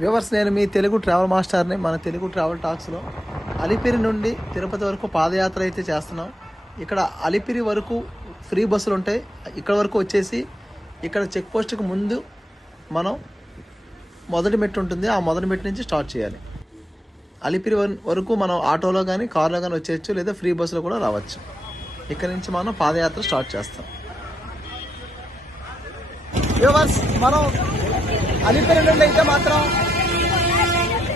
Viewers నేను మీ Telugu travel మాస్టర్ని మన తెలుగు ట్రావెల్ టాక్స్లో అలిపిరి నుండి తిరుపతి వరకు పాదయాత్ర అయితే చేస్తున్నాం. ఇక్కడ అలిపిరి వరకు ఫ్రీ బస్సులు ఉంటాయి. ఇక్కడ వరకు వచ్చేసి ఇక్కడ చెక్ పోస్ట్కి ముందు మనం మొదటి మెట్టు ఉంటుంది. ఆ మొదటి మెట్టు నుంచి స్టార్ట్ చేయాలి. అలిపిరి వరకు మనం ఆటోలో కానీ కార్లో కానీ వచ్చేయచ్చు లేదా ఫ్రీ బస్సులో కూడా రావచ్చు. ఇక్కడ నుంచి మనం పాదయాత్ర స్టార్ట్ చేస్తాం. వ్యూవర్స్ మనం అలిపిరి నుండి అయితే మాత్రం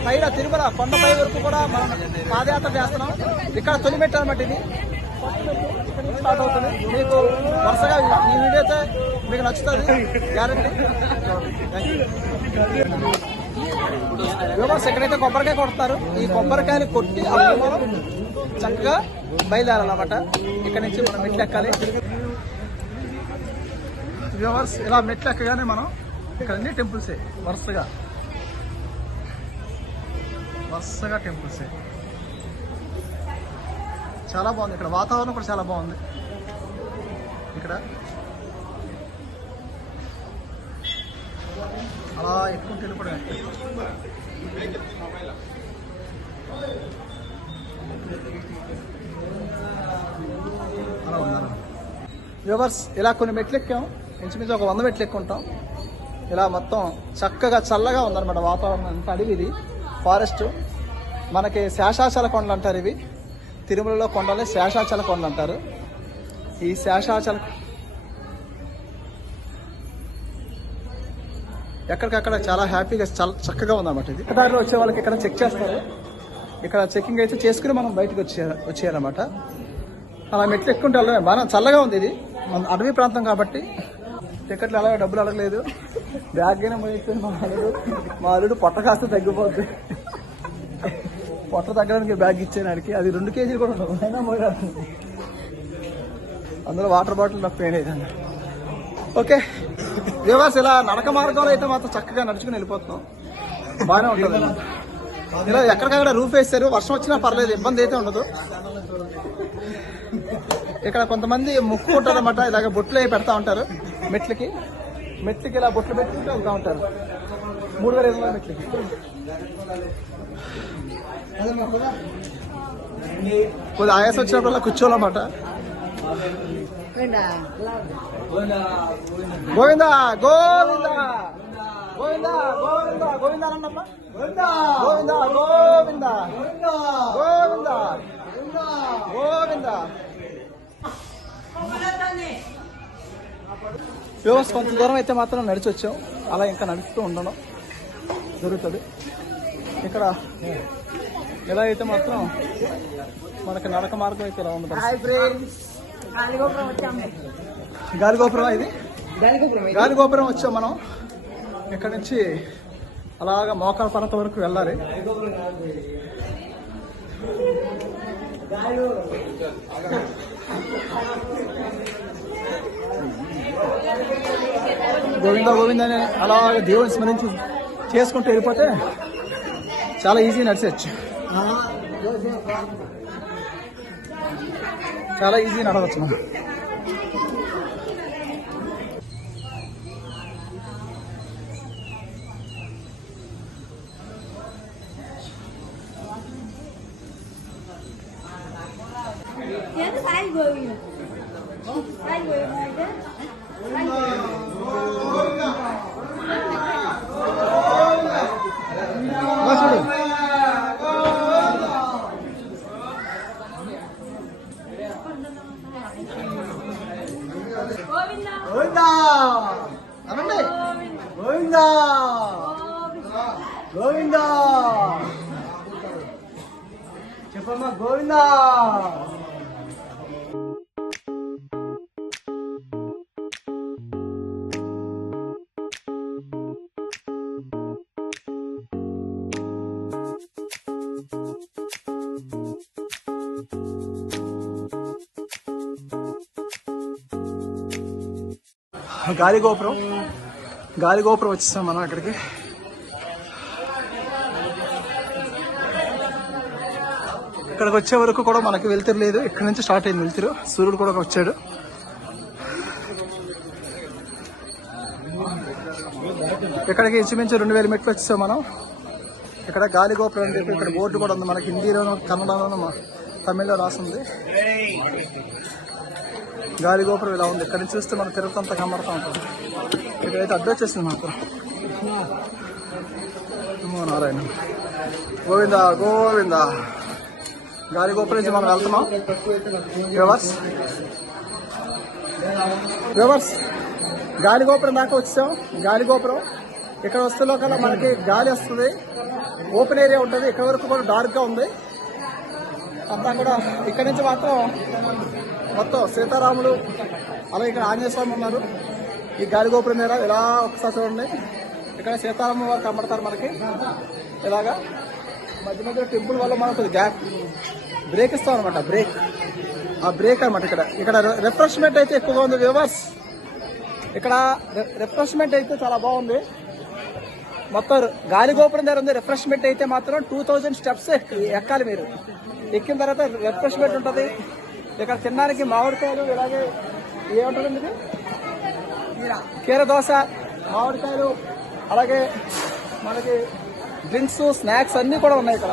పైన తిరుమల కొండపై వరకు కూడా మనం పాదయాత్ర చేస్తున్నాం. ఇక్కడ తొలి మెట్టు అనమాట ఇది స్టార్ట్ అవుతుంది. మీకు వరుసగా ఈ వీడియో అయితే మీకు నచ్చుతుంది. గ్యారంటీ. వ్యూవర్స్ ఎక్కడైతే కొబ్బరికాయ కొడతారు ఈ కొబ్బరికాయని కొట్టి అప్పుడు చక్కగా బయలుదేరాలన్నమాట. ఇక్కడ నుంచి మనం మెట్లు ఎక్కాలి. వ్యూవర్స్ ఇలా మెట్లు ఎక్కగానే మనం ఇక్కడ అన్ని టెంపుల్సే వరుసగా. వరుసగా టెంపుల్సే చాలా బాగుంది ఇక్కడ. వాతావరణం కూడా చాలా బాగుంది. ఇక్కడ. అలా ఎక్కువ వెళ్ళిపోవడం అలా ఉన్నారు వ్యూవర్స్ ఇలా కొన్ని మెట్లు ఎక్కాం ఇంచుమించు ఒక వంద మెట్లు ఎక్కుంటాం ఇలా మొత్తం చక్కగా చల్లగా ఉందన్నమాట వాతావరణం అంత అడవి ఇది ఫారెస్ట్ మనకి శేషాచల కొండలు అంటారు ఇవి. తిరుమలలో కొండలే శేషాచల కొండలు అంటారు. ఈ శేషాచల ఎక్కడికక్కడ చాలా హ్యాపీగా చాలా చక్కగా ఉందన్నమాట ఇది. దారిలో వచ్చే వాళ్ళకి ఇక్కడ చెక్ చేస్తారు. ఇక్కడ చెకింగ్ అయితే చేసుకుని మనం బయటకు వచ్చే వచ్చేయాలన్నమాట. అలా మెట్లు ఎక్కుంటే వెళ్ళమే బాగా చల్లగా ఉంది ఇది. మన అడవి ప్రాంతం కాబట్టి టికెట్లు అలాగే డబ్బులు అడగలేదు. బ్యాగ్ అయినా మోయించుకొని మా అల్లుడు మా అల్లుడు పొట్ట కాస్త తగ్గిపోద్ది. పొట్ట తగ్గడానికి బ్యాగ్ ఇచ్చాను ఆడికి. అది రెండు కేజీలు కూడా ఉండవు. అయినా అందులో వాటర్ బాటిల్ నాకు పెయిన్ అయితే ఓకే. రివర్స్ ఇలా నడక మార్గంలో అయితే మాత్రం చక్కగా నడుచుకుని వెళ్ళిపోతున్నాం. బాగానే ఉంటుంది. ఇలా ఎక్కడికక్కడ రూఫ్ వేస్తారు. వర్షం వచ్చినా పర్లేదు ఇబ్బంది అయితే ఉండదు. ఇక్కడ కొంతమంది ముక్కు ఉంటారన్నమాట ఇలాగ బొట్లు పెడతా ఉంటారు. మెట్లకి. మెట్లకి ఇలా బొట్లు పెట్టుకుంటూ వెళ్తా ఉంటారు. మూడు వేల ఐదు వందల మెట్లకి. కొద్ది ఆయాసం వచ్చినప్పుడల్లా కూర్చోవాలన్నమాట. గోవింద గోవింద గోవింద గోవింద గోవింద అన్నమ్మా గోవింద గోవింద గోవింద గోవింద. వ్యవస్థ కొంత దూరం అయితే మాత్రం నడిచి వచ్చాం అలా ఇంకా నడుస్తూ ఉండడం జరుగుతుంది. ఇక్కడ ఎలా అయితే మాత్రం మనకి నడక మార్గం అయితే ఇలా ఉంది గాలిగోపురం ఇది? గాలిగోపురం వచ్చాం మనం. ఇక్కడ నుంచి అలాగా మోకాల పర్వతం వరకు వెళ్ళాలి. గోవింద గోవింద అని అలా దేవుని స్మరించి చేసుకుంటూ వెళ్ళిపోతే చాలా ఈజీ నడిచచ్చు. చాలా ఈజీ నడవచ్చు. మనం Yan sai gửi. Sai gửi này Govinda! అనండి. గోవిందా! గోవిందా! చెప్పమ్మా గోవిందా! గాలి గోపురం గాలి గోపురం వచ్చేసాం మనం అక్కడికి. ఇక్కడికి వచ్చే వరకు కూడా మనకి వెళ్తురు లేదు. ఇక్కడ నుంచి స్టార్ట్ అయింది వెళ్తురు సూర్యుడు కూడా వచ్చాడు. ఇక్కడికి ఇంచుమించు రెండు వేల మెట్లు వచ్చేసాం మనం. ఇక్కడ గాలి గోపురం అని చెప్పి ఇక్కడ బోర్డు కూడా ఉంది. మనకి హిందీలోను కన్నడలోను తమిళ్ళో రాసింది గాలి గోపురం ఇలా ఉంది. ఇక్కడ నుంచి చూస్తే మనం తిరుగుతంతా కనబడుతూ ఉంటుంది. ఇక్కడైతే అడ్డు వచ్చేసింది మాకు. నమో నారాయణ. గోవింద గోవింద. గాలి గోపురం నుంచి మనం వెళ్తున్నాం. రివర్స్. రివర్స్. గాలి గోపురం దాకా వచ్చాం. గాలి గోపురం. ఇక్కడ వస్తే లోకల్లా మనకి గాలి వస్తుంది. ఓపెన్ ఏరియా ఉంటుంది. ఇక్కడ వరకు కూడా డార్క్గా ఉంది. అంతా కూడా ఇక్కడ నుంచి మాత్రం మొత్తం సీతారాములు అలాగే ఇక్కడ ఆంజనేయ స్వామి ఉన్నారు. ఈ గాలిగోపురం మీద ఇలా ఒకసారి చూడండి. ఇక్కడ సీతారామ వారు కనబడతారు మనకి. ఇలాగా మధ్య మధ్య టెంపుల్ వల్ల మనకు గ్యాప్. బ్రేక్ ఇస్తాం అనమాట బ్రేక్ ఆ బ్రేక్ అనమాట ఇక్కడ. ఇక్కడ రిఫ్రెష్మెంట్ అయితే ఎక్కువగా ఉంది వ్యూవర్స్ ఇక్కడ రిఫ్రెష్మెంట్ అయితే చాలా బాగుంది. మొత్తం గాలిగోపురం దగ్గర ఉంది రిఫ్రెష్మెంట్ అయితే మాత్రం టూ థౌజండ్ స్టెప్స్ ఎక్కాలి మీరు. ఎక్కిన తర్వాత రిఫ్రెష్మెంట్ ఉంటుంది. ఇక్కడ తినడానికి మామిడికాయలు ఇలాగే ఏముంటుంది ఇది కీర. దోశ మామిడికాయలు అలాగే మనకి డ్రింక్స్ స్నాక్స్ అన్నీ కూడా ఉన్నాయి ఇక్కడ.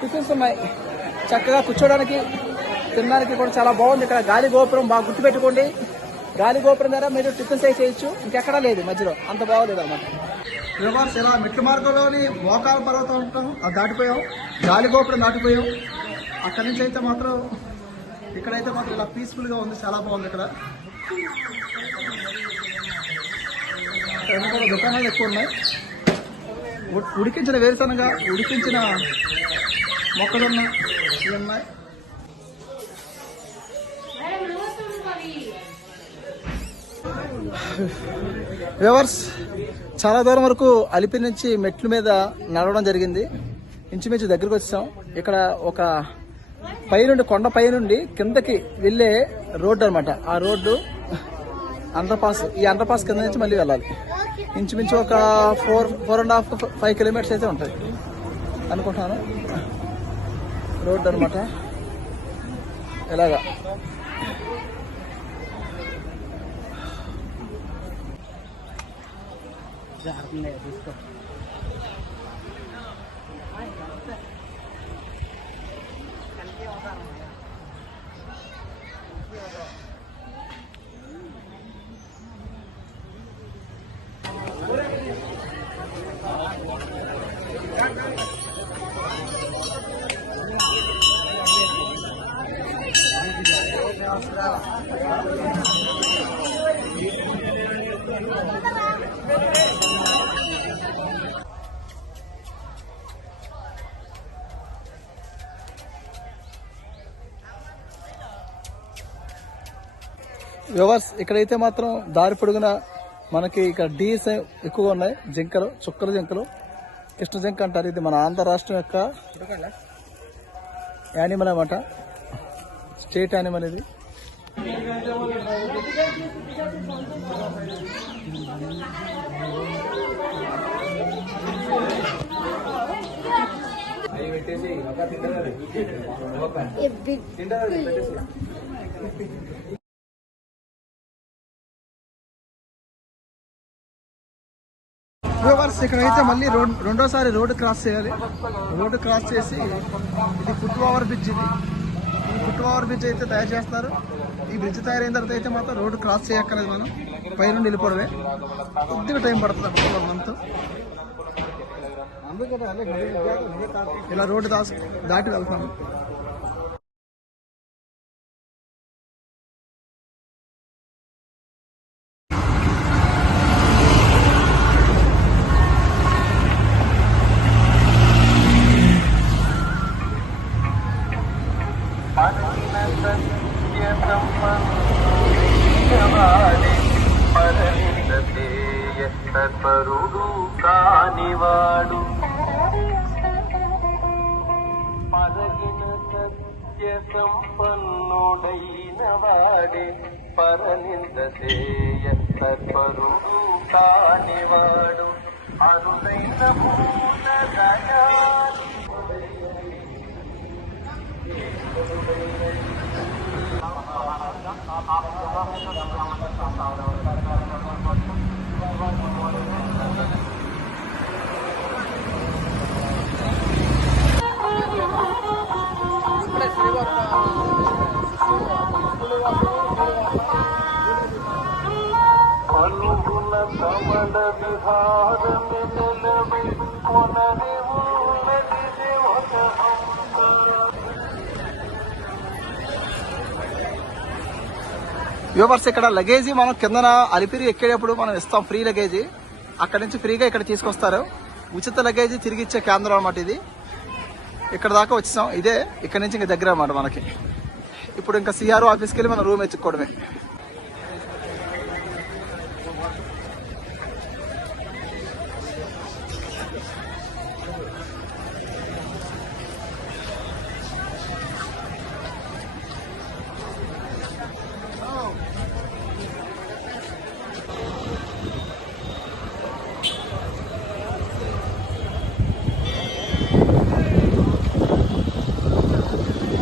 టిఫిన్స్ ఉన్నాయి. చక్కగా కూర్చోడానికి తినడానికి కూడా చాలా బాగుంది ఇక్కడ. గాలి గోపురం బాగా గుర్తుపెట్టుకోండి. గాలి గోపురం ద్వారా మీరు టిఫిన్స్ అయితే చేయొచ్చు. ఇంకెక్కడా లేదు మధ్యలో. అంత బాగోలేదు అన్నమాట. రివర్స్ ఇలా మెట్ల మార్గంలోని మోకాల పర్వతం ఉంటాం అది దాటిపోయాం గాలి గోపురం దాటిపోయాం అక్కడి నుంచి అయితే మాత్రం ఇక్కడైతే మాకు ఇలా పీస్ఫుల్గా ఉంది చాలా బాగుంది ఇక్కడ. కూడా దుకాణాలు ఎక్కువ ఉన్నాయి. ఉడికించిన వేరుశనగ ఉడికించిన మొక్కజొన్న ఇవి ఉన్నాయి. వ్యూవర్స్ చాలా దూరం వరకు అలిపి నుంచి మెట్ల మీద నడవడం జరిగింది. ఇంచుమించు దగ్గరకు వచ్చాం. ఇక్కడ ఒక పైనుండి కొండ పైనుండి కిందకి వెళ్ళే రోడ్డు అనమాట ఆ రోడ్డు అండర్ పాస్ ఈ అండర్ పాస్ కింద నుంచి మళ్ళీ వెళ్ళాలి. ఇంచుమించు ఒక four four and half five kilometres అయితే ఉంటుంది అనుకుంటాను. రోడ్డు అనమాట ఇలాగా వ్యూవర్స్ ఇక్కడైతే మాత్రం దారి పొడుగున మనకి ఇక్కడ డీస్ ఎక్కువగా ఉన్నాయి. జింకలు చుక్కల జింకలు. కృష్ణ జింక అంటారు. ఇది మన ఆంధ్ర రాష్ట్రం యొక్క యానిమల్ అనమాట స్టేట్ యానిమల్ ఇది. వ్యూవర్స్ ఇక్కడైతే మళ్ళీ రోడ్ రెండోసారి రోడ్డు క్రాస్ చేయాలి. రోడ్డు క్రాస్ చేసి ఇది ఫుట్ ఓవర్ బ్రిడ్జ్ ఇది. ఈ ఫుట్ ఓవర్ బ్రిడ్జ్ అయితే తయారు చేస్తారు. ఈ బ్రిడ్జ్ తయారైన తర్వాత అయితే మాత్రం రోడ్డు క్రాస్ చేయక్కర్లేదు మనం. పైనుండి వెళ్ళిపోవడమే. కొద్దిగా టైం పడుతుంది అప్పుడు మంత్ ఇలా రోడ్డు దాస్ దాటి వెళ్తాను తత్పరుడు కానివాడు పరగిన సత్య సంపన్నుడైన వాడే పరనింద సేయ తత్పరుడు కానివాడు అరుదైన భూత अनुगुण समन विहार में मिल में पुनरी వ్యూవర్స్ ఇక్కడ లగేజీ మనం కిందన అలిపిరి ఎక్కేటప్పుడు మనం ఇస్తాం ఫ్రీ లగేజీ. అక్కడ నుంచి ఫ్రీగా ఇక్కడ తీసుకొస్తారు. ఉచిత లగేజీ తిరిగి ఇచ్చే కేంద్రం అన్నమాట ఇది. ఇక్కడ దాకా వచ్చాం ఇదే ఇక్కడ నుంచి ఇంకా దగ్గర అన్నమాట మనకి. ఇప్పుడు ఇంకా సిఆర్ఓ ఆఫీస్కి వెళ్ళి మనం రూమ్ ఎచ్చుకోవడమే